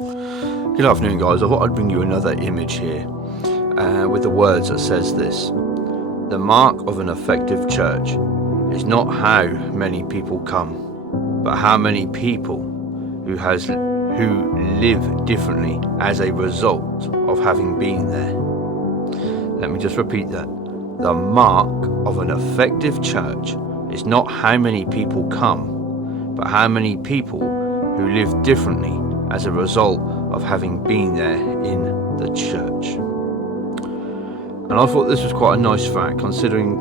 Good afternoon, guys. I thought I'd bring you another image here with the words that says this: the mark of an effective church is not how many people come, but how many people who live differently as a result of having been there. Let me just repeat that. The mark of an effective church is not how many people come, but how many people who live differently as a result of having been there in the church. And I thought this was quite a nice fact, considering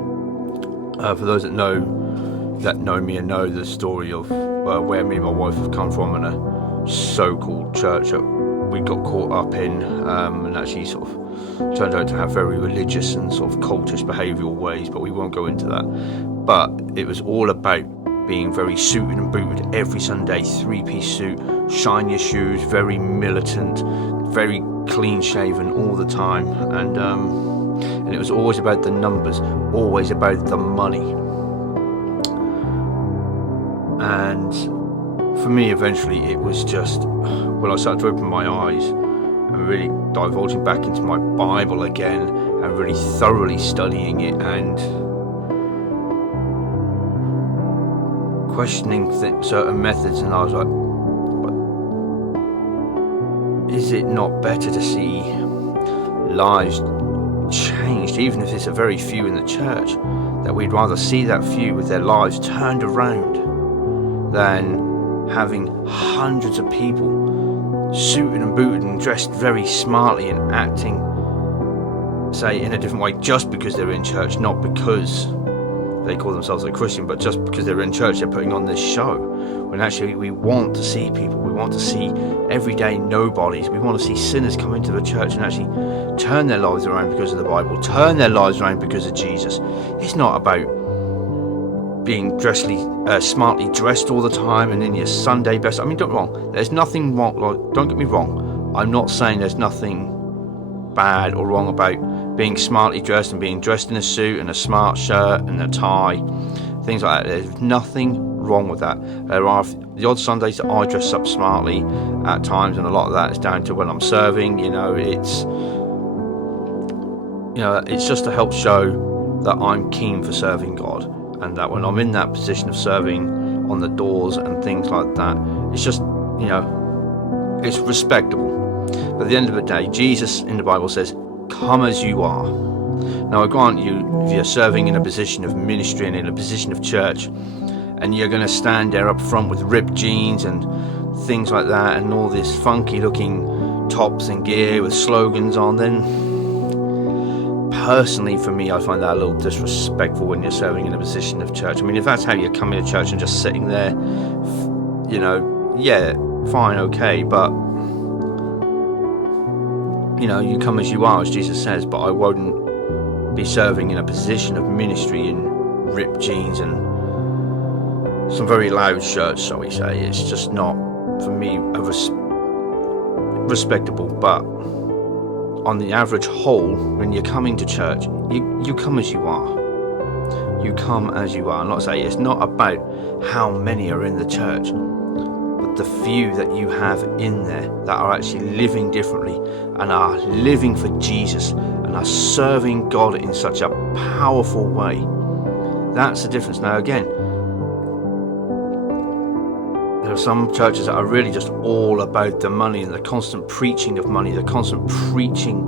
for those that know me and know the story of where me and my wife have come from, in a so-called church that we got caught up in, and actually sort of turned out to have very religious and sort of cultish behavioural ways, but we won't go into that. But it was all about being very suited and booted every Sunday, three-piece suit, shine your shoes, very militant, very clean shaven all the time, and it was always about the numbers, always about the money. And for me, eventually, it was just when I started to open my eyes and really divulging back into my Bible again and really thoroughly studying it and questioning certain methods, and I was like, but is it not better to see lives changed, even if it's a very few in the church, that we'd rather see that few with their lives turned around than having hundreds of people suited and booted and dressed very smartly and acting, say, in a different way just because they're in church, not because they call themselves a Christian, but just because they're in church, they're putting on this show. When actually we want to see people, we want to see everyday nobodies, we want to see sinners come into the church and actually turn their lives around because of the Bible, turn their lives around because of Jesus. It's not about being smartly dressed all the time and in your Sunday best. I mean, don't get me wrong, there's nothing wrong, don't get me wrong, I'm not saying there's nothing bad or wrong about being smartly dressed and being dressed in a suit and a smart shirt and a tie, things like that. There's nothing wrong with that. There are the odd Sundays that I dress up smartly at times, and a lot of that is down to when I'm serving. It's just to help show that I'm keen for serving God, and that when I'm in that position of serving on the doors and things like that, it's just, it's respectable. But at the end of the day, Jesus in the Bible says, come as you are. Now, I grant you, if you're serving in a position of ministry and in a position of church, and you're going to stand there up front with ripped jeans and things like that, and all this funky looking tops and gear with slogans on, then personally for me, I find that a little disrespectful when you're serving in a position of church. I mean, if that's how you're coming to church and just sitting there, yeah, fine, okay, but you come as you are, as Jesus says, but I wouldn't be serving in a position of ministry in ripped jeans and some very loud shirts, shall we say. It's just not, for me, respectable. But on the average whole, when you're coming to church, you come as you are. You come as you are. Not say it's not about how many are in the church, but the few that you have in there that are actually living differently and are living for Jesus and are serving God in such a powerful way. That's the difference. Now, again, there are some churches that are really just all about the money and the constant preaching of money, the constant preaching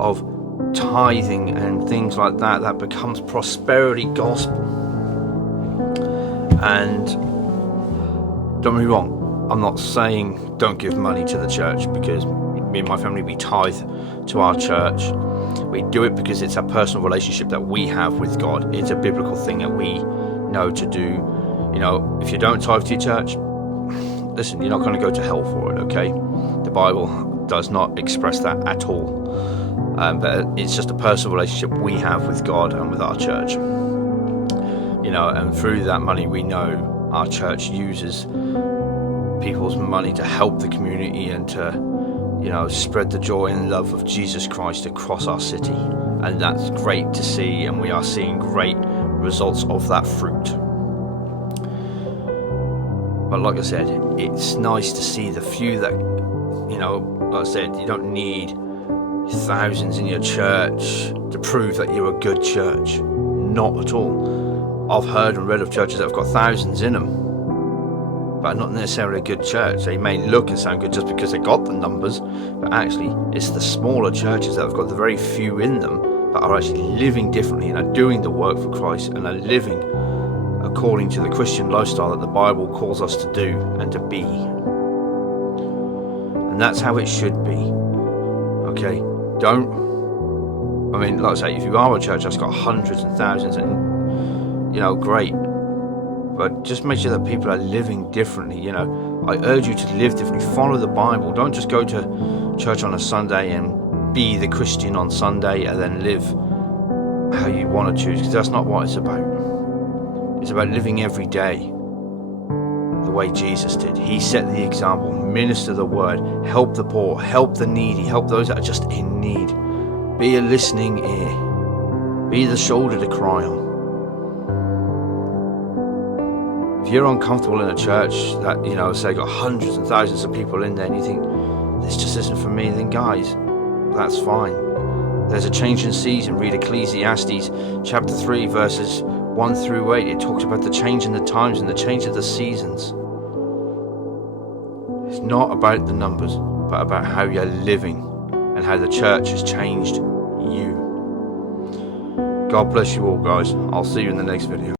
of tithing and things like that. That becomes prosperity gospel. And don't get me wrong, I'm not saying don't give money to the church, because me and my family, we tithe to our church. We do it because it's a personal relationship that we have with God. It's a biblical thing that we know to do. If you don't tithe to your church, listen, you're not going to go to hell for it, okay? The Bible does not express that at all. But it's just a personal relationship we have with God and with our church. And through that money, we know our church uses people's money to help the community and to, spread the joy and love of Jesus Christ across our city. And that's great to see, and we are seeing great results of that fruit. But like I said, it's nice to see the few that, like I said, you don't need thousands in your church to prove that you're a good church. Not at all. I've heard and read of churches that have got thousands in them, but not necessarily a good church. They may look and sound good just because they got the numbers, but actually it's the smaller churches that have got the very few in them, but are actually living differently and are doing the work for Christ and are living according to the Christian lifestyle that the Bible calls us to do and to be. And that's how it should be. Okay? Like I say, if you are a church that's got hundreds and thousands, and great, but just make sure that people are living differently. I urge you to live differently. Follow the Bible. Don't just go to church on a Sunday and be the Christian on Sunday and then live how you want to choose, because that's not what it's about. It's about living every day the way Jesus did. He set the example, minister the word, help the poor, help the needy, help those that are just in need. Be a listening ear. Be the shoulder to cry on. If you're uncomfortable in a church that, say got hundreds and thousands of people in there and you think, this just isn't for me, then guys, that's fine. There's a change in season. Read Ecclesiastes chapter 3 verses 1 through 8. It talks about the change in the times and the change of the seasons. It's not about the numbers, but about how you're living and how the church has changed you. God bless you all, guys. I'll see you in the next video.